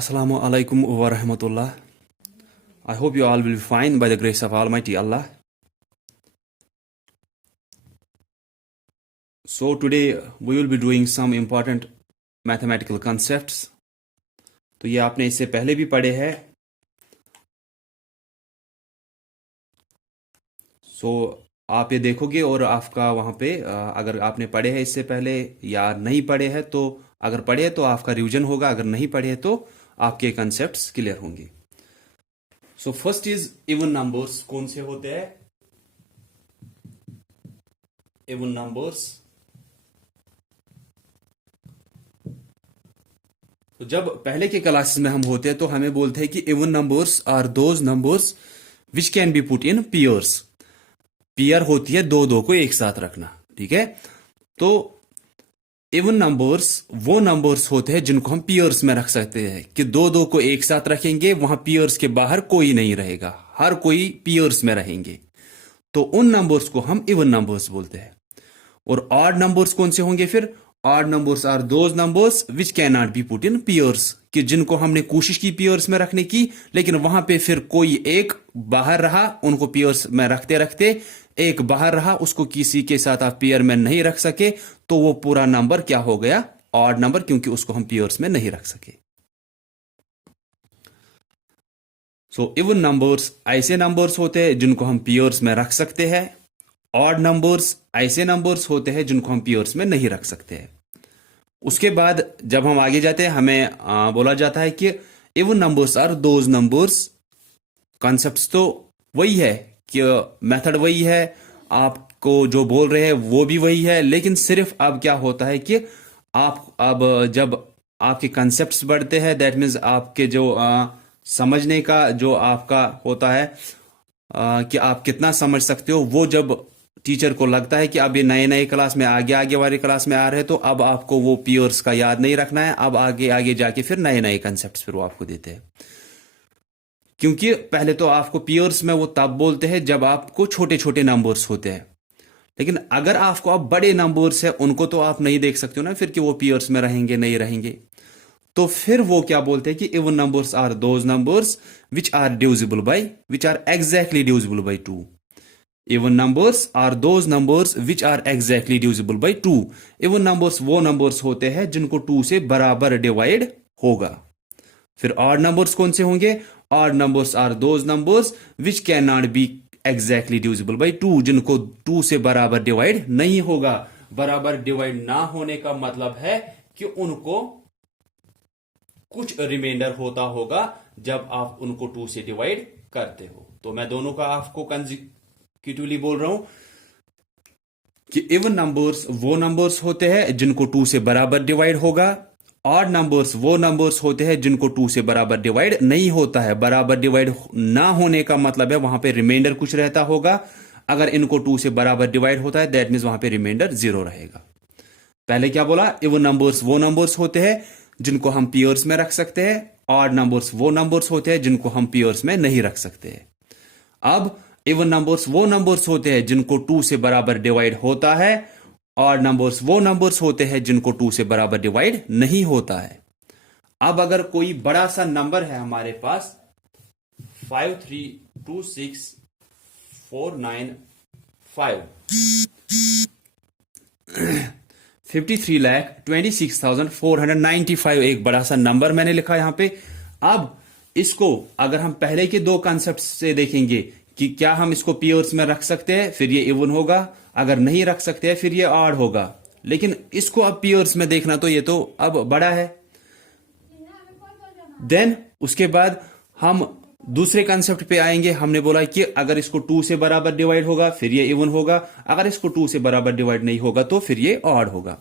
Assalamu alaikum wa rahmatullah. I hope you all will be fine by the grace of Almighty Allah. So today we will be doing some important mathematical concepts. तो ये आपने इससे पहले भी पढ़े हैं. So आप ये देखोगे और आपका वहाँ पे अगर आपने पढ़े हैं इससे पहले या नहीं पढ़े हैं तो अगर पढ़े हैं तो आपका रिवीजन होगा, अगर नहीं पढ़े हैं तो आपके कंसेप्ट्स क्लियर होंगे. So first is even numbers. कौन से होते हैं इवन नंबर्स? तो जब पहले के क्लासेस में हम होते हैं तो हमें बोलते हैं कि even numbers are those numbers which can be put in pairs. Pair होती है दो दो को एक साथ रखना, ठीक है. तो इवन नंबर्स वो नंबर्स होते हैं जिनको हम पेयर्स में रख सकते हैं कि दो दो को एक साथ रखेंगे, वहां पेयर्स के बाहर कोई नहीं रहेगा, हर कोई पेयर्स में रहेंगे. तो उन नंबर्स को हम इवन नंबर्स बोलते हैं. और ऑड नंबर्स कौन से होंगे फिर? Odd numbers are those numbers which can not be put in pairs, कि जिनको हमने कोशिश की पेयर्स में रखने की लेकिन वहां पे फिर कोई एक बाहर रहा, उनको पेयर्स में रखते रखते एक बाहर रहा, उसको किसी के साथ आप पेयर में नहीं रख सके, तो वो पूरा नंबर क्या हो गया? ऑड नंबर, क्योंकि उसको हम पेयर्स में नहीं रख सके. सो इवन नंबर्स ऐसे नंबर्स होते हैं जिनको हम पेयर्स में रख सकते हैं. ऑड नंबर्स ऐसे नंबर्स होते हैं जिनको हम पेयर्स में नहीं रख सकते हैं. उसके बाद जब हम आगे जाते हैं हमें बोला जाता है कि even numbers are those numbers. Concepts तो वही है कि मेथड वही है, आपको जो बोल रहे हैं वो भी वही है, लेकिन सिर्फ अब क्या होता है कि आप अब जब आपके कॉन्सेप्ट्स बढ़ते हैं, दैट मीन्स आपके जो समझने का जो आपका होता है कि आप कितना समझ सकते हो, वो जब टीचर को लगता है कि अब ये नए नए क्लास में आगे आगे वाले क्लास में आ रहे हैं तो अब आपको वो पेयर्स का याद नहीं रखना है. अब आगे आगे जाके फिर नए नए कंसेप्ट्स फिर वो आपको देते हैं, क्योंकि पहले तो आपको पेयर्स में वो तब बोलते हैं जब आपको छोटे छोटे नंबर्स होते हैं. लेकिन अगर आपको अब बड़े नंबर्स है उनको तो आप नहीं देख सकते हो ना फिर कि वो पेयर्स में रहेंगे नहीं रहेंगे. तो फिर वो क्या बोलते हैं कि even numbers are those numbers which are divisible by, which are exactly divisible by 2. Even numbers are those numbers which are exactly divisible by 2. Even numbers वो नंबर्स होते हैं जिनको 2 से बराबर डिवाइड होगा. फिर ऑड नंबर्स कौन से होंगे? Odd numbers are those numbers which can not be exactly divisible by 2, जिनको 2 से बराबर डिवाइड नहीं होगा. बराबर डिवाइड ना होने का मतलब है कि उनको कुछ रिमाइंडर होता होगा जब आप उनको 2 से डिवाइड करते हो. तो मैं दोनों का आपको कंसेक्यूटिवली बोल रहा हूं कि इवन नंबर्स वो नंबर्स होते हैं जिनको 2 से बराबर डिवाइड होगा. ऑड नंबर्स वो नंबर्स होते हैं जिनको 2 से बराबर डिवाइड नहीं होता है. बराबर डिवाइड ना होने का मतलब है वहां पे रिमाइंडर कुछ रहता होगा. अगर इनको 2 से बराबर डिवाइड होता है दैट मीन्स वहां पे रिमाइंडर 0 रहेगा. पहले क्या बोला? इवन नंबर्स वो नंबर्स होते हैं जिनको हम पेयर्स में रख सकते हैं. ऑड नंबर्स वो नंबर्स होते हैं जिनको हम पेयर्स में नहीं रख सकते हैं. अब इवन नंबर्स वो नंबर्स होते हैं जिनको 2 से बराबर डिवाइड होता है. ऑड नंबर्स वो नंबर्स होते हैं जिनको 2 से बराबर डिवाइड नहीं होता है. अब अगर कोई बड़ा सा नंबर है हमारे पास 5326495 53,26,495 एक बड़ा सा नंबर मैंने लिखा यहां पे. अब इसको अगर हम पहले के दो कॉन्सेप्ट से देखेंगे कि क्या हम इसको पेयर्स में रख सकते हैं, फिर ये इवन होगा. अगर नहीं रख सकते हैं फिर ये ऑड होगा. लेकिन इसको अब पेयर्स में देखना तो ये तो अब बड़ा है. देन उसके बाद हम दूसरे कंसेप्ट पे आएंगे. हमने बोला कि अगर इसको 2 से बराबर डिवाइड होगा फिर ये इवन होगा. अगर इसको 2 से बराबर डिवाइड नहीं होगा तो फिर ये ऑड होगा.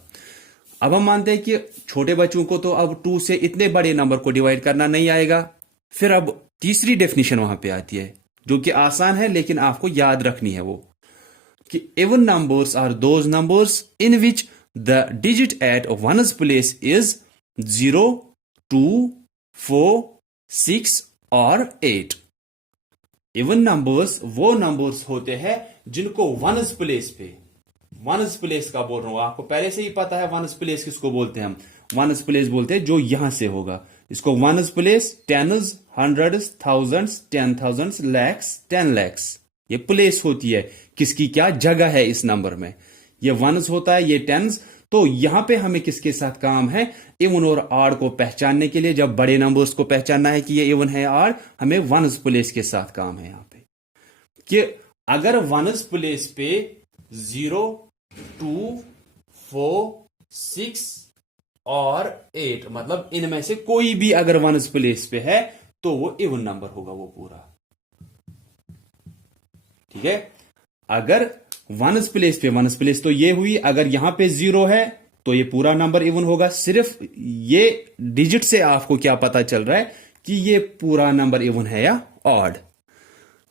अब हम मानते हैं कि छोटे बच्चों को तो अब 2 से इतने बड़े नंबर को डिवाइड करना नहीं आएगा. फिर अब तीसरी डेफिनेशन वहां पे आती है जो कि आसान है लेकिन आपको याद रखनी है, वो कि even numbers are those numbers in which the digit at one's place is 0, 2, 4, 6 और 8. इवन नंबर्स वो नंबर्स होते हैं जिनको वन्स प्लेस पे, वन्स प्लेस का बोल रहा हूं, आपको पहले से ही पता है वन्स प्लेस किसको बोलते हैं हम. वन्स प्लेस बोलते हैं जो यहां से होगा, इसको ones place, tens, hundreds, thousands, 10,000, lakhs, 10 lakhs, ये प्लेस होती है, किसकी क्या जगह है इस नंबर में। ये वनस होता है, ये टेंस। तो यहां पे हमें किसके साथ काम है, इवन और आड को पहचानने के लिए। जब बड़े नंबर्स को पहचानना है कि ये इवन है आड, हमें वनस प्लेस के साथ काम है यहां पे, कि अगर वनस प्लेस पे 0, 2, 4, 6 और 8, मतलब इनमें से कोई भी अगर वनस प्लेस पे है तो वो इवन नंबर होगा वो पूरा। ठीक है, अगर वनस प्लेस तो ये हुई, अगर यहां पे 0 है तो ये पूरा नंबर इवन होगा। सिर्फ ये डिजिट से आपको क्या पता चल रहा है कि ये पूरा नंबर इवन है या ऑड।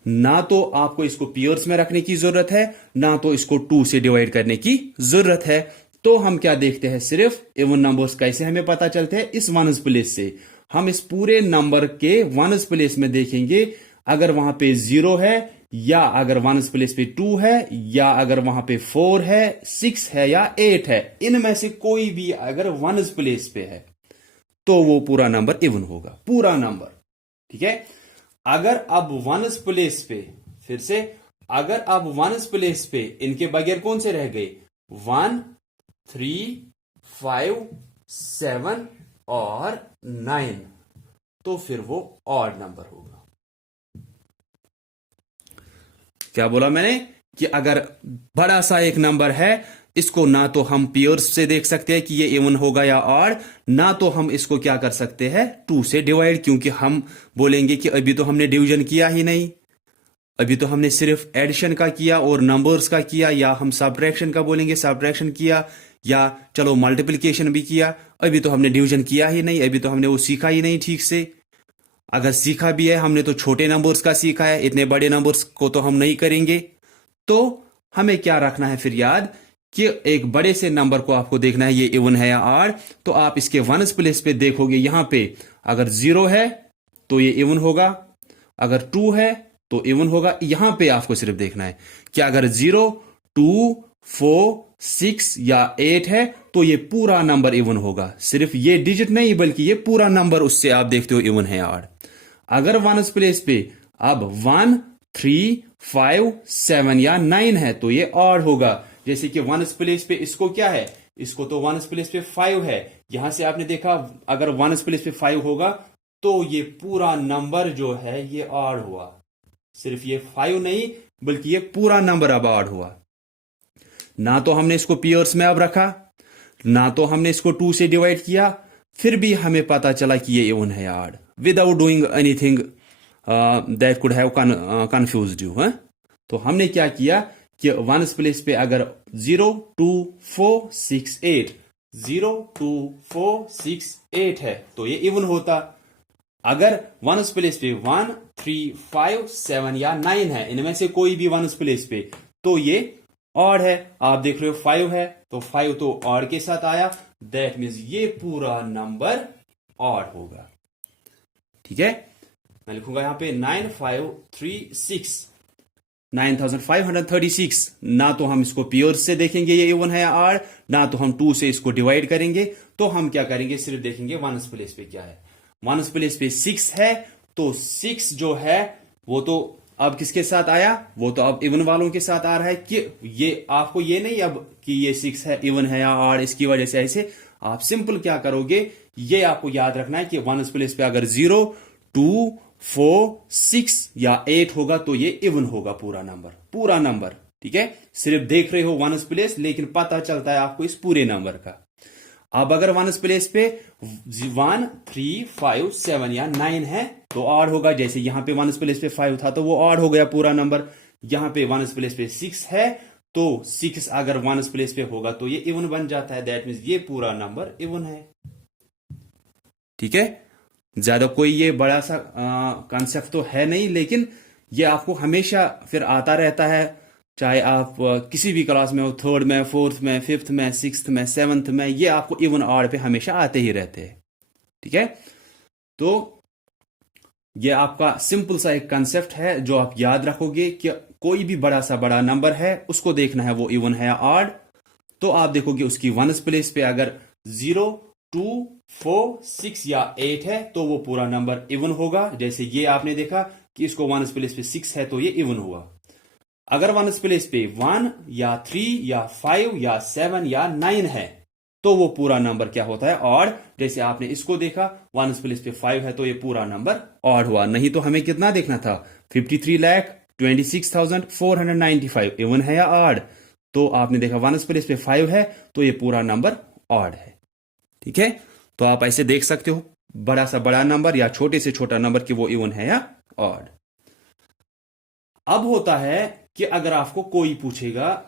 ना तो आपको इसको पेयर्स में रखने की जरूरत है, ना तो इसको 2 से डिवाइड करने की जरूरत है। तो हम क्या देखते हैं, सिर्फ इवन नंबर्स कैसे हमें पता चलते हैं, इस वनस प्लेस से। हम इस पूरे नंबर के वनस प्लेस में देखेंगे, अगर वहां पे 0 है, या अगर वनस प्लेस पे 2 है, या अगर वहां पे 4 है, 6 है या 8 है, इनमें से कोई भी अगर वनस प्लेस पे है तो वो पूरा नंबर इवन होगा, पूरा नंबर। ठीक है, अगर अब वनस प्लेस पे, फिर से, अगर अब वनस प्लेस पे इनके बगैर कौन से रह गए, 1, 3, 5, 7 और 9, तो फिर वो ऑड नंबर होगा। क्या बोला मैंने, कि अगर बड़ा सा एक नंबर है, इसको ना तो हम पेयर्स से देख सकते हैं कि ये इवन होगा या ऑड, ना तो हम इसको क्या कर सकते हैं 2 से डिवाइड, क्योंकि हम बोलेंगे कि अभी तो हमने डिवीजन किया ही नहीं, अभी तो हमने सिर्फ एडिशन का किया और नंबर्स का किया, या हम सब्ट्रैक्शन का बोलेंगे सब्ट्रैक्शन किया, या चलो मल्टीप्लिकेशन भी किया, अभी तो हमने डिवीजन किया ही नहीं, अभी तो हमने वो सीखा ही नहीं ठीक से। अगर सीखा भी है हमने तो छोटे नंबर्स का सीखा है, इतने बड़े नंबर्स को तो हम नहीं करेंगे। तो हमें क्या रखना है फिर याद, कि एक बड़े से नंबर को आपको देखना है ये इवन है या ऑड। तो आप इसके वनस प्लेस पे देखोगे, यहां पे अगर 0 है तो ये इवन होगा, अगर 2 है तो इवन होगा। यहां पे आपको सिर्फ देखना है कि अगर 0, 2, 4, 6 या 8 है तो ये पूरा नंबर इवन होगा। सिर्फ ये डिजिट नहीं बल्कि ये पूरा नंबर, उससे आप देखते हो इवन है या ऑड। अगर वनस प्लेस पे अब 1, 3, 5, 7 या 9 है तो ये ऑड होगा। जैसे कि वनस प्लेस पे इसको क्या है, इसको तो वनस प्लेस पे 5 है, यहां से आपने देखा अगर वनस प्लेस पे 5 होगा तो ये पूरा नंबर जो है ये ऑड हुआ। सिर्फ ये 5 नहीं बल्कि ये पूरा नंबर अब ऑड हुआ। ना तो हमने इसको पेयर्स में अब रखा, ना तो हमने इसको 2 से डिवाइड किया, फिर भी हमें पता चला कि ये इवन है odd, without doing anything that could have confused you. तो हमने क्या किया कि वनस प्लेस पे अगर 0, 2, 4, 6, 8, 0, 2, 4, 6, 8 है तो ये इवन होता। अगर वनस प्लेस पे 1, 3, 5, 7 या 9 है, इनमें से कोई भी वनस प्लेस पे, तो ये ऑड है। आप देख रहे हो 5 है तो 5 तो ऑड के साथ आया, दैट मीन्स ये पूरा नंबर ऑड होगा। ठीक है, मैं लिखूंगा यहां पे 9536, 9536। ना तो हम इसको पेयर्स से देखेंगे ये इवन है या ऑड, ना तो हम 2 से इसको डिवाइड करेंगे। तो हम क्या करेंगे, सिर्फ देखेंगे वनस प्लेस पे क्या है। वनस प्लेस पे 6 है तो 6 जो है वो तो अब किसके साथ आया, वो तो अब इवन वालों के साथ आ रहा है। कि ये आपको ये नहीं अब कि ये 6 है इवन है या ऑड, इसकी वजह से ऐसे आप सिंपल क्या करोगे, ये आपको याद रखना है कि वनस प्लेस पे अगर 0, 2, 4, 6 या 8 होगा तो ये इवन होगा पूरा नंबर, पूरा नंबर। ठीक है, सिर्फ देख रहे हो वनस प्लेस, लेकिन पता चलता है आपको इस पूरे नंबर का। अब अगर वनस प्लेस पे 1, 3, 5, 7 या 9 है तो ऑड होगा। जैसे यहां पे वनस प्लेस पे 5 था तो वो ऑड हो गया पूरा नंबर। यहां पे वनस प्लेस पे 6 है तो 6 अगर वनस प्लेस पे होगा तो ये इवन बन जाता है, दैट मीन्स ये पूरा नंबर इवन है। ठीक है, ज्यादा कोई ये बड़ा सा कॉन्सेप्ट तो है नहीं, लेकिन ये आपको हमेशा फिर आता रहता है, चाहे आप किसी भी क्लास में हो, 3rd में, 4th में, 5th में, 6th में, 7th में, ये आपको इवन ऑड पे हमेशा आते ही रहते हैं। ठीक है, तो ये आपका सिंपल सा एक कंसेप्ट है जो आप याद रखोगे कि कोई भी बड़ा सा बड़ा नंबर है उसको देखना है वो इवन है या ऑड। तो आप देखोगे उसकी वनस प्लेस पे अगर 0, 2, 4, 6 या 8 है तो वो पूरा नंबर इवन होगा। जैसे ये आपने देखा कि इसको वंस प्लेस पे 6 है तो ये इवन हुआ। अगर वंस प्लेस पे 1 या 3 या 5 या 7 या 9 है तो वो पूरा नंबर क्या होता है? ऑड। जैसे आपने इसको देखा, वंस प्लेस पे 5 है तो ये पूरा नंबर ऑड हुआ। नहीं तो हमें कितना देखना था? 53,26,495 इवन है या ऑड? तो आपने देखा वंस प्लेस पे 5 है तो ये पूरा नंबर ऑड है। ठीक है, तो आप ऐसे देख सकते हो, बड़ा सा बड़ा नंबर या छोटे से छोटा नंबर कि वो इवन है या ऑड। अब होता है कि अगर आपको कोई पूछेगा,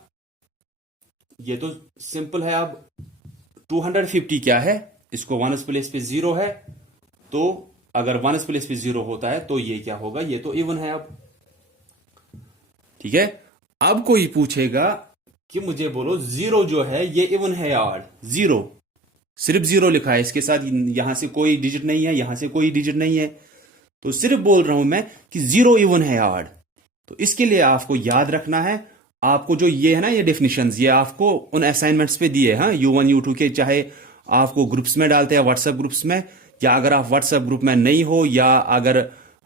ये तो सिंपल है, अब 250 क्या है? इसको वंस प्लेस पे 0 है तो अगर वंस प्लेस पे 0 होता है तो ये क्या होगा? ये तो इवन है। अब ठीक है, अब कोई पूछेगा कि मुझे बोलो 0 जो है ये इवन है या ऑड? 0, सिर्फ 0 लिखा है, इसके साथ यहां से कोई डिजिट नहीं है, यहां से कोई डिजिट नहीं है, तो सिर्फ बोल रहा हूं मैं कि 0 इवन है या ऑड। तो इसके लिए आपको याद रखना है, आपको जो ये है ना, ये डेफिनेशंस, ये आपको उन असाइनमेंट्स पे दिए हैं U1 U2 के, चाहे आपको ग्रुप्स में डालते हैं व्हाट्सएप ग्रुप्स में, या अगर आप व्हाट्सएप ग्रुप में नहीं हो या अगर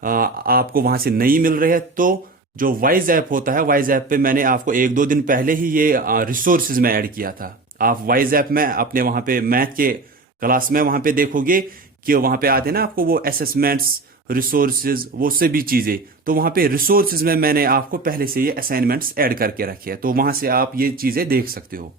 आपको वहां से नहीं मिल रहे हैं तो जो वाइज ऐप होता है, वाइज ऐप पे मैंने आपको 1-2 दिन पहले ही ये रिसोर्सेज में ऐड किया था। आप वाइज ऐप में अपने वहां पे मैथ के क्लास में वहां पे देखोगे कि वहां पे आते हैं ना आपको वो असेसमेंट्स, रिसोर्सेज, वो सभी चीजें, तो वहां पे रिसोर्सेज में मैंने आपको पहले से ये असाइनमेंट्स ऐड करके रखे हैं, तो वहां से आप ये चीजें देख सकते हो।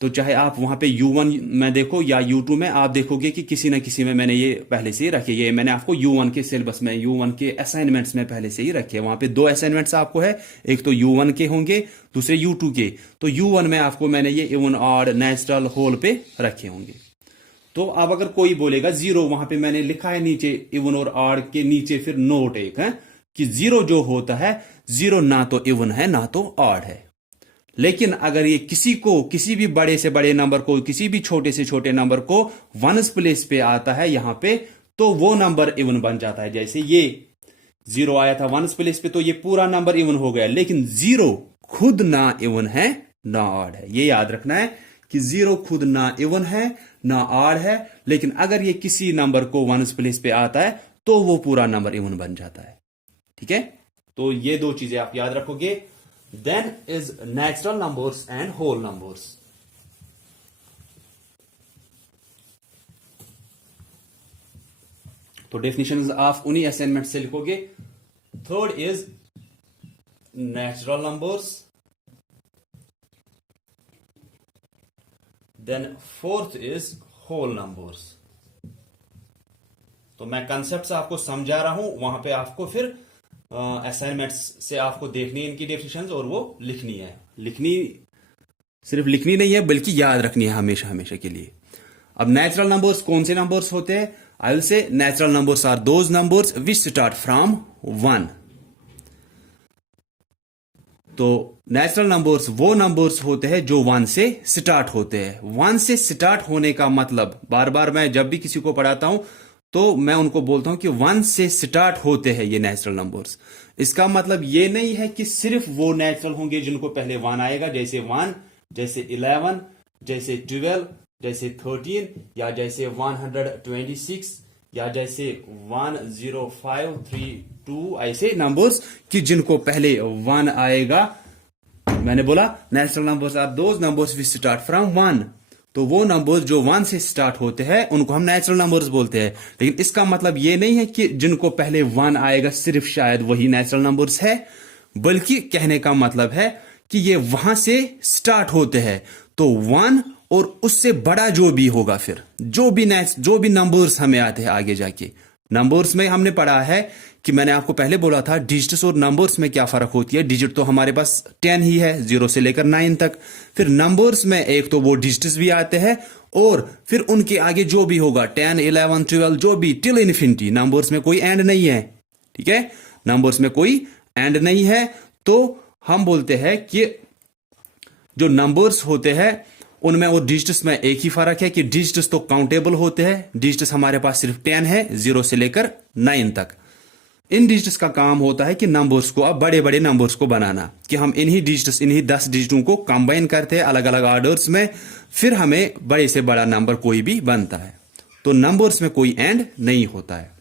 तो चाहे आप वहां पे U1 में देखो या U2 में, आप देखोगे कि किसी ना किसी में मैंने ये पहले से ही रखे। ये मैंने आपको U1 के सिलेबस में, U1 के असाइनमेंट्स में पहले से ही रखे। वहां पे 2 असाइनमेंट्स आपको है, एक तो U1 के होंगे, दूसरे U2 के। तो U1 में आपको मैंने ये इवन, ऑड, नेचुरल, होल पे रखे होंगे। तो अब अगर कोई बोलेगा 0, वहां पे मैंने लिखा है नीचे इवन और ऑड के नीचे फिर नोट एक है कि 0 जो होता है, 0 ना तो इवन है ना तो ऑड है। लेकिन अगर ये किसी को, किसी भी बड़े से बड़े नंबर को, किसी भी छोटे से छोटे नंबर को वंस प्लेस पे आता है यहां पे, तो वो नंबर इवन बन जाता है। जैसे ये 0 आया था वंस प्लेस पे तो ये पूरा नंबर इवन हो गया। लेकिन 0 खुद ना इवन है ना ऑड है, ये याद रखना है कि 0 खुद ना इवन है ना ऑड है। लेकिन अगर ये किसी नंबर को वंस प्लेस पे आता है तो वो पूरा नंबर इवन बन जाता है। ठीक है, तो ये 2 चीजें आप याद रखोगे। Then is natural numbers and whole numbers. तो डेफिनेशन आप उन्हीं असाइनमेंट से लिखोगे। Third is natural numbers, then fourth is whole numbers. तो मैं कंसेप्ट आपको समझा रहा हूं, वहां पे आपको फिर असाइनमेंट्स से आपको देखनी है इनकी डेफिनेशंस और वो लिखनी है। लिखनी, सिर्फ लिखनी नहीं है बल्कि याद रखनी है हमेशा हमेशा के लिए। अब नेचुरल नंबर्स कौन से नंबर्स होते हैं? I will say natural numbers are those numbers which start from 1। तो नेचुरल नंबर्स वो नंबर्स होते हैं जो 1 से स्टार्ट होते हैं। 1 से स्टार्ट होने का मतलब, बार बार मैं जब भी किसी को पढ़ाता हूं तो मैं उनको बोलता हूं कि 1 से स्टार्ट होते हैं ये नेचुरल नंबर्स। इसका मतलब ये नहीं है कि सिर्फ वो नेचुरल होंगे जिनको पहले 1 आएगा, जैसे 1, जैसे 11, जैसे 12, जैसे 13, या जैसे 126, या जैसे 10532, ऐसे नंबर्स कि जिनको पहले 1 आएगा। मैंने बोला natural numbers are those numbers which start from 1। तो वो नंबर्स जो 1 से स्टार्ट होते हैं उनको हम नेचुरल नंबर्स बोलते हैं। लेकिन इसका मतलब ये नहीं है कि जिनको पहले 1 आएगा सिर्फ शायद वही नेचुरल नंबर्स है, बल्कि कहने का मतलब है कि ये वहां से स्टार्ट होते हैं। तो 1 और उससे बड़ा जो भी होगा, फिर जो भी नंबर्स हमें आते हैं आगे जाके। नंबर्स में हमने पढ़ा है कि मैंने आपको पहले बोला था डिजिट्स और नंबर्स में क्या फर्क होती है। डिजिट तो हमारे पास 10 ही है, 0 से लेकर 9 तक। फिर नंबर्स में एक तो वो डिजिट्स भी आते हैं और फिर उनके आगे जो भी होगा 10, 11, 12, जो भी टिल इन्फिनिटी। नंबर्स में कोई एंड नहीं है। ठीक है, नंबर्स में कोई एंड नहीं है। तो हम बोलते हैं कि जो नंबर्स होते हैं उनमें और डिजिट्स में एक ही फर्क है कि डिजिट्स तो काउंटेबल होते हैं। डिजिट्स हमारे पास सिर्फ 10 है, 0 से लेकर 9 तक। इन डिजिट्स का काम होता है कि नंबर्स को, अब बड़े बड़े नंबर्स को बनाना, कि हम इन्हीं 10 डिजिटों को कंबाइन करते हैं अलग अलग ऑर्डर्स में, फिर हमें बड़े से बड़ा नंबर कोई भी बनता है। तो नंबर्स में कोई एंड नहीं होता है।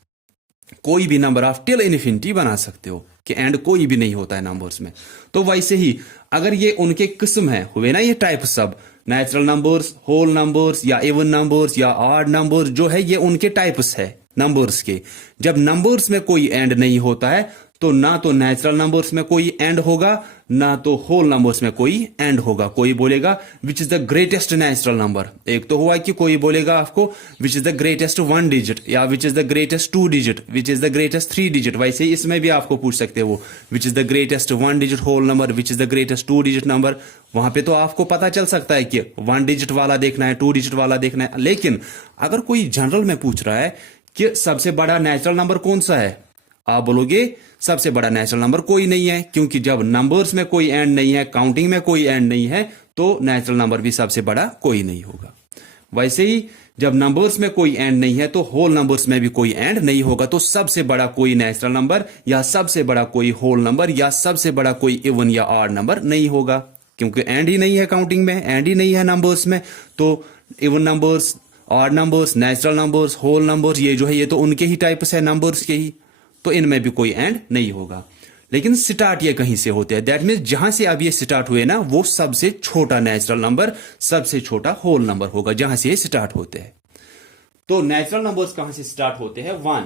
कोई भी नंबर आप टिल इन्फिनिटी बना सकते हो कि एंड कोई भी नहीं होता है नंबर्स में। तो वैसे ही अगर ये उनके किस्म है, हुए ना ये टाइप, सब नेचुरल नंबर्स, होल नंबर्स या इवन नंबर्स या ऑड नंबर्स, जो है ये उनके टाइप्स है नंबर्स के। जब नंबर्स में कोई एंड नहीं होता है तो ना तो नेचुरल नंबर्स में कोई एंड होगा, ना तो होल नंबर्स में कोई एंड होगा। कोई बोलेगा which is the greatest natural number, एक तो हुआ कि कोई बोलेगा आपको which is the greatest 1 digit, या which is the greatest 2 digit, which is the greatest 3 digit. वैसे ही इसमें भी आपको पूछ सकते हो which is the greatest 1 digit whole number, which is the greatest 2 digit number. वहां पे तो आपको पता चल सकता है कि 1 डिजिट वाला देखना है, 2 डिजिट वाला देखना है। लेकिन अगर कोई जनरल में पूछ रहा है कि सबसे बड़ा नेचुरल नंबर कौन सा है, आप बोलोगे सबसे बड़ा नेचुरल नंबर कोई नहीं है, क्योंकि जब नंबर्स में कोई एंड नहीं है, काउंटिंग में कोई एंड नहीं है, तो नेचुरल नंबर भी सबसे बड़ा कोई नहीं होगा। वैसे ही जब नंबर्स में कोई एंड नहीं है तो होल नंबर्स में भी कोई एंड नहीं होगा। तो सबसे बड़ा कोई नेचुरल नंबर या सबसे बड़ा कोई होल नंबर या सबसे बड़ा कोई इवन या ऑड नंबर नहीं होगा, क्योंकि एंड ही नहीं है काउंटिंग में, एंड ही नहीं है नंबर्स में। तो even numbers, odd numbers, natural numbers, whole numbers, ये जो है ये तो उनके ही टाइप्स है नंबर्स के ही, तो इनमें भी कोई एंड नहीं होगा। लेकिन स्टार्ट ये कहीं से होते हैं, दैट मीन जहां से अब ये स्टार्ट हुए ना, वो सबसे छोटा नेचुरल नंबर, सबसे छोटा होल नंबर होगा जहां से ये स्टार्ट होते हैं। तो नेचुरल नंबर्स कहां से स्टार्ट होते हैं? 1।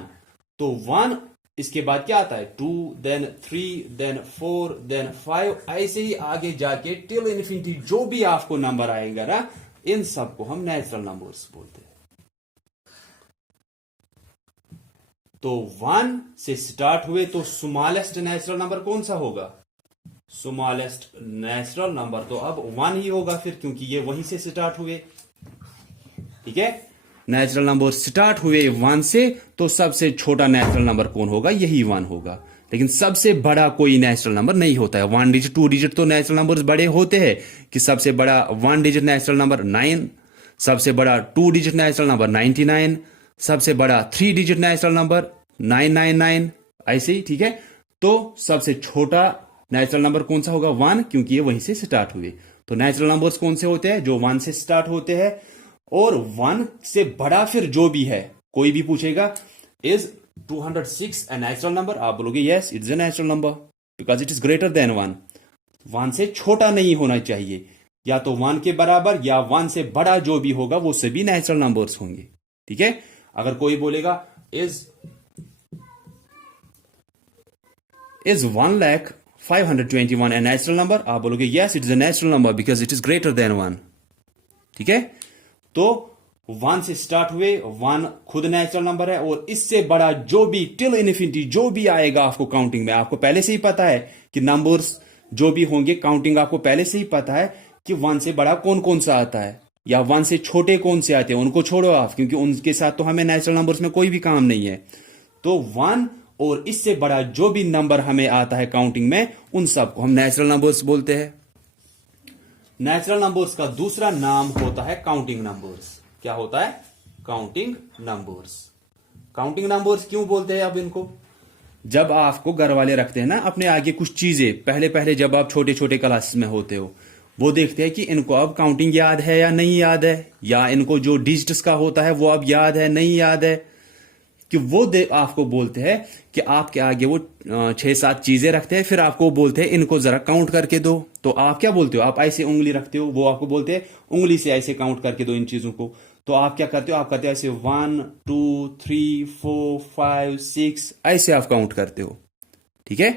तो 1, इसके बाद क्या आता है? 2, देन 3, देन 4, देन 5, ऐसे ही आगे जाके टिल इन्फिनिटी जो भी आपको नंबर आएगा ना, इन सबको हम नेचुरल नंबर्स बोलते हैं। तो 1 से स्टार्ट हुए तो स्मॉलेस्ट नेचुरल नंबर कौन सा होगा? स्मॉलेस्ट नेचुरल नंबर तो अब 1 ही होगा फिर, क्योंकि ये वहीं से स्टार्ट हुए। ठीक है, नेचुरल नंबर स्टार्ट हुए 1 से, तो सबसे छोटा नेचुरल नंबर कौन होगा? यही 1 होगा। लेकिन सबसे बड़ा कोई नेचुरल नंबर नहीं होता है। 1 डिजिट 2 डिजिट तो नेचुरल नंबर्स बड़े होते हैं, कि सबसे बड़ा 1 डिजिट नेचुरल नंबर 9, सबसे बड़ा 2 डिजिट नेचुरल नंबर 99, सबसे बड़ा 3 डिजिट नेचुरल नंबर 999, ऐसे ही। ठीक है, तो सबसे छोटा नेचुरल नंबर कौन सा होगा? 1, क्योंकि ये वहीं से स्टार्ट हुए। तो नेचुरल नंबर्स कौन से होते हैं? जो 1 से स्टार्ट होते हैं। और 1 से बड़ा फिर जो भी है, कोई भी पूछेगा इज 206 a नेचुरल नंबर, आप बोलोगे yes it's a natural number because it is greater than 1। 1 से छोटा नहीं होना चाहिए, या तो 1 के बराबर या 1 से बड़ा जो भी होगा वो सभी नेचुरल नंबर्स होंगे। ठीक है, अगर कोई बोलेगा इज 1,05,21 a नेचुरल नंबर, आप बोलोगे yes it is a natural number because it is greater than 1। ठीक है, तो 1 से स्टार्ट हुए, 1 खुद नेचुरल नंबर है, और इससे बड़ा जो भी टिल इन्फिनिटी जो भी आएगा आपको काउंटिंग में, आपको पहले से ही पता है कि नंबर्स जो भी होंगे काउंटिंग आपको पहले से ही पता है कि 1 से बड़ा कौन कौन सा आता है, या 1 से छोटे कौन से आते हैं, उनको छोड़ो आप, क्योंकि उनके साथ तो हमें नेचुरल नंबर्स में कोई भी काम नहीं है। तो 1 और इससे बड़ा जो भी नंबर हमें आता है काउंटिंग में, उन सबको हम नेचुरल नंबर्स बोलते हैं। नेचुरल नंबर्स का दूसरा नाम होता है काउंटिंग नंबर्स। क्या होता है? Counting numbers. काउंटिंग नंबर्स क्यों बोलते हैं अब इनको? जब आपको घर वाले रखते हैं ना अपने आगे कुछ चीजें, पहले पहले जब आप छोटे छोटे क्लासेस में होते हो, वो देखते हैं कि इनको अब काउंटिंग याद है या नहीं याद है, या इनको जो डिजिट्स का होता है वो अब याद है नहीं याद है, कि वो आपको बोलते हैं कि आपके आगे वो 6-7 चीजें रखते हैं, फिर आपको बोलते हैं इनको जरा काउंट करके दो। तो आप क्या बोलते हो? आप ऐसे उंगली रखते हो, वो आपको बोलते हैं उंगली से ऐसे काउंट करके दो इन चीजों को। तो आप क्या करते हो? आप करते हो ऐसे 1 2 3 4 5 6, ऐसे आप काउंट करते हो। ठीक है,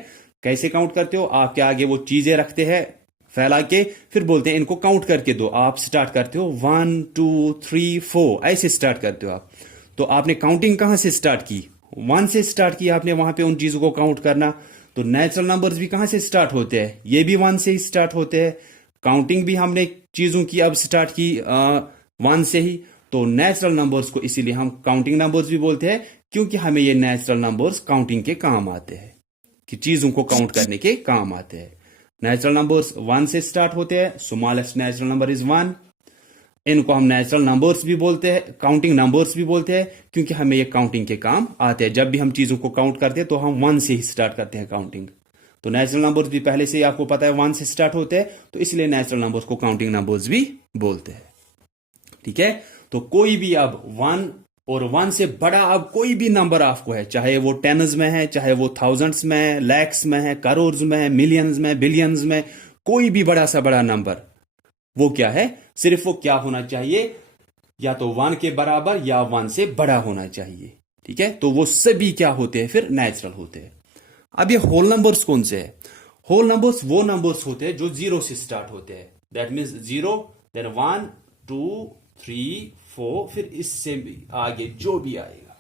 कैसे काउंट करते हो? आपके आगे वो चीजें रखते हैं फैला के, फिर बोलते हैं इनको काउंट करके दो। आप स्टार्ट करते हो 1 2 3 4, ऐसे स्टार्ट करते हो आप। तो आपने काउंटिंग कहां से स्टार्ट की? 1 से स्टार्ट की आपने, वहां पे उन चीजों को काउंट करना। तो नेचुरल नंबर्स भी कहां से स्टार्ट होते हैं? ये भी 1 से ही स्टार्ट होते हैं। काउंटिंग भी हमने चीजों की अब स्टार्ट की 1 से ही। तो नेचुरल नंबर्स को इसीलिए हम काउंटिंग नंबर्स भी बोलते हैं, क्योंकि हमें ये नेचुरल नंबर्स काउंटिंग के काम आते हैं, कि चीजों को काउंट करने के काम आते हैं। नेचुरल नंबर्स 1 से स्टार्ट होते हैं। Smallest natural number is 1। इनको हम नेचुरल नंबर्स भी बोलते हैं, काउंटिंग नंबर्स भी बोलते हैं, क्योंकि हमें ये काउंटिंग के काम आते हैं। जब भी हम चीजों को काउंट करते हैं तो हम 1 से ही स्टार्ट करते हैं काउंटिंग। तो नेचुरल नंबर्स भी पहले से ही आपको पता है 1 से स्टार्ट होते हैं, तो इसलिए नेचुरल नंबर्स को काउंटिंग नंबर्स भी बोलते हैं। ठीक है। तो कोई भी अब 1 और 1 से बड़ा अब कोई भी नंबर आपको है, चाहे वो टेन्स में है, चाहे वो थाउजेंड्स में है, लैक्स में है, करोड़ में है, मिलियंस में, बिलियंस में, कोई भी बड़ा सा बड़ा नंबर, वो क्या है, सिर्फ वो क्या होना चाहिए, या तो 1 के बराबर या 1 से बड़ा होना चाहिए। ठीक है, तो वो सभी क्या होते हैं, फिर नेचुरल होते हैं। अब ये होल नंबर्स कौन से हैं? होल नंबर्स वो नंबर्स होते हैं जो 0 से स्टार्ट होते हैं। दैट मीन्स 0, देन 1, 2, 3, 4, फिर इससे भी आगे जो भी आएगा।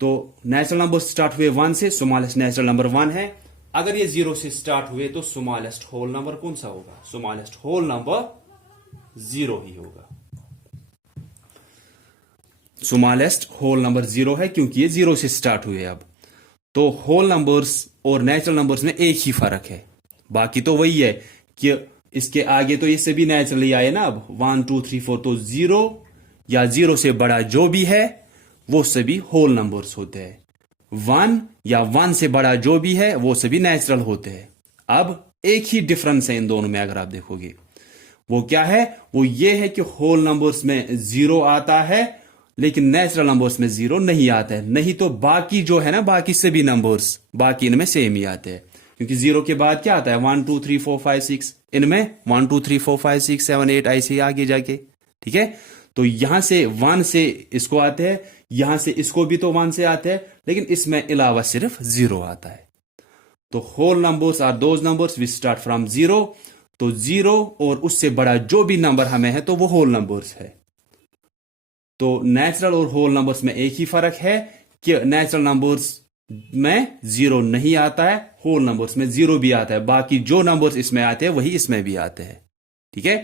तो नेचुरल नंबर स्टार्ट हुए 1 से, स्मॉलेस्ट नेचुरल नंबर 1 है। अगर ये 0 से स्टार्ट हुए तो स्मॉलेस्ट होल नंबर कौन सा होगा? स्मॉलेस्ट होल नंबर 0 ही होगा। स्मॉलेस्ट होल नंबर 0 है क्योंकि ये 0 से स्टार्ट हुए। अब तो होल नंबर्स और नेचुरल नंबर्स में एक ही फर्क है, बाकी तो वही है कि इसके आगे तो ये सभी नेचुरली आए ना। अब 1, 2, 3, 4, तो 0 या 0 से बड़ा जो भी है वो सभी होल नंबर्स होते हैं। 1 या 1 से बड़ा जो भी है वो सभी नेचुरल होते हैं। अब एक ही डिफरेंस है इन दोनों में, अगर आप देखोगे वो क्या है, वो ये है कि होल नंबर्स में 0 आता है लेकिन नेचुरल नंबर्स में 0 नहीं आता है। नहीं तो बाकी जो है ना, बाकी सभी नंबर्स बाकी इनमें सेम ही आते हैं, क्योंकि 0 के बाद क्या आता है, 1, 2, 3, 4, 5, 6, इनमें 1, 2, 3, 4, 5, 6, 7, 8 ऐसे ही आगे जाके। ठीक है, तो यहां से 1 से इसको आते हैं, यहां से इसको भी तो 1 से आते हैं, लेकिन इसमें अलावा सिर्फ 0 आता है। तो whole numbers are those numbers we start from 0। तो 0 और उससे बड़ा जो भी नंबर हमें है तो वो होल नंबर्स है। तो नेचुरल और होल नंबर्स में एक ही फर्क है कि नेचुरल नंबर्स में 0 नहीं आता है, होल नंबर्स में 0 भी आता है। बाकी जो नंबर्स इसमें आते हैं वही इसमें भी आते हैं। ठीक है,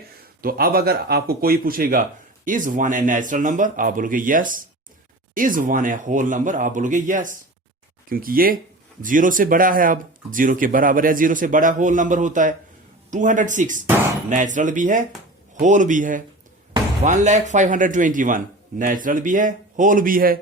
तो अब अगर आपको कोई पूछेगा इज 1 ए नेचुरल नंबर, आप बोलोगे yes. Is 1 a whole number, आप बोलोगे यस, क्योंकि ये 0 से बड़ा है। अब 0 के बराबर या 0 से बड़ा होल नंबर होता है। 206 नेचुरल भी है, होल भी है। 1,05,21 नेचुरल भी है, होल भी है,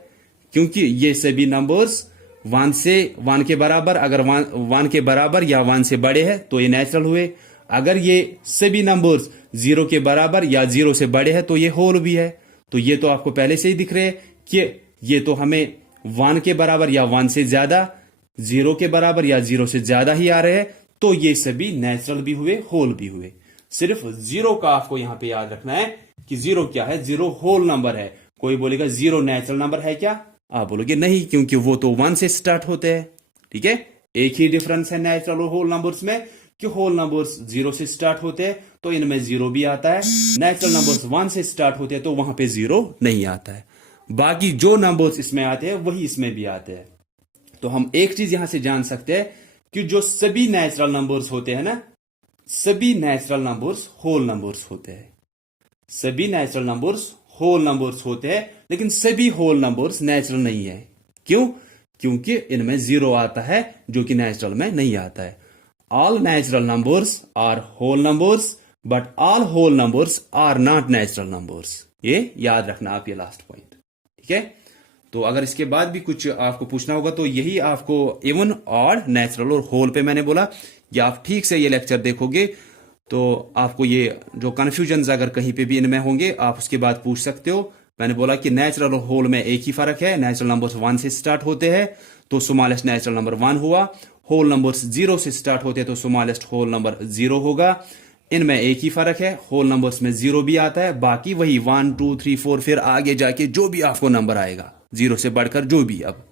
क्योंकि ये सभी नंबर्स 1 के बराबर, अगर 1 के बराबर या 1 से बड़े हैं तो ये नेचुरल हुए। अगर ये सभी नंबर्स 0 के बराबर या 0 से बड़े हैं तो ये होल भी है। तो ये तो आपको पहले से ही दिख रहे हैं कि ये तो हमें 1 के बराबर या 1 से ज्यादा, 0 के बराबर या 0 से ज्यादा ही आ रहे हैं, तो ये सभी नेचुरल भी हुए, होल भी हुए। सिर्फ 0 का आपको यहां पे याद रखना है कि 0 क्या है, 0 होल नंबर है। कोई बोलेगा 0 नेचुरल नंबर है क्या, आप बोलोगे नहीं, क्योंकि वो तो 1 से स्टार्ट होते हैं। ठीक है, एक ही डिफरेंस है नेचुरल और होल नंबर्स में कि होल नंबर्स 0 से स्टार्ट होते हैं तो इनमें 0 भी आता है। नेचुरल नंबर्स 1 से स्टार्ट होते हैं तो वहां पे 0 नहीं आता है। बाकी जो नंबर्स इसमें आते हैं वही इसमें भी आते हैं। तो हम एक चीज यहां से जान सकते हैं कि जो सभी नेचुरल नंबर्स होते हैं ना, सभी नेचुरल नंबर्स होल नंबर्स होते हैं। सभी नेचुरल नंबर्स होल नंबर्स होते हैं, लेकिन सभी होल नंबर्स नेचुरल नहीं है। क्यों? क्योंकि इनमें 0 आता है जो कि नेचुरल में नहीं आता है। All natural numbers are whole numbers, but all whole numbers are not natural numbers. ये याद रखना आप, ये लास्ट पॉइंट। ठीक है, तो अगर इसके बाद भी कुछ आपको पूछना होगा तो यही आपको इवन, ऑड, नेचुरल और होल पे मैंने बोला, या आप ठीक से ये लेक्चर देखोगे तो आपको ये जो कंफ्यूजन अगर कहीं पे भी इनमें होंगे आप उसके बाद पूछ सकते हो। मैंने बोला कि नेचुरल और होल में एक ही फर्क है। नेचुरल नंबर्स 1 से स्टार्ट होते हैं तो स्मॉलेस्ट नेचुरल नंबर 1 हुआ। होल नंबर्स 0 से स्टार्ट होते हैं तो स्मॉलेस्ट होल नंबर 0 होगा। इनमें एक ही फर्क है, होल नंबर्स में 0 भी आता है, बाकी वही 1, 2, 3, 4, फिर आगे जाके जो भी आपको नंबर आएगा 0 से बढ़कर जो भी, अब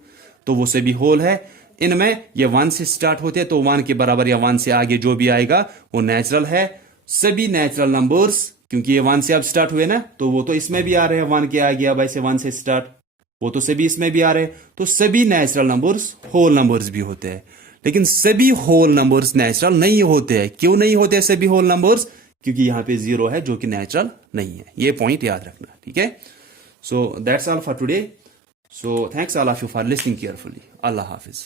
तो वो सभी होल है। इनमें ये 1 से स्टार्ट होते हैं तो 1 के बराबर या 1 से आगे जो भी आएगा वो नेचुरल है। सभी नेचुरल नंबर्स, क्योंकि ये 1 से अब स्टार्ट हुए ना, तो वो तो इसमें भी आ रहे हैं 1 के आगे, अब ऐसे 1 से स्टार्ट, वो तो सभी इसमें भी आ रहे हैं। तो सभी नेचुरल नंबर्स होल नंबर्स भी होते हैं, लेकिन सभी होल नंबर्स नेचुरल नहीं होते हैं। क्यों नहीं होते सभी होल नंबर्स? क्योंकि यहां पे 0 है जो कि नेचुरल नहीं है। ये पॉइंट याद रखना। ठीक है, so that's all for today. So thanks all of you for listening carefully. Allah Hafiz.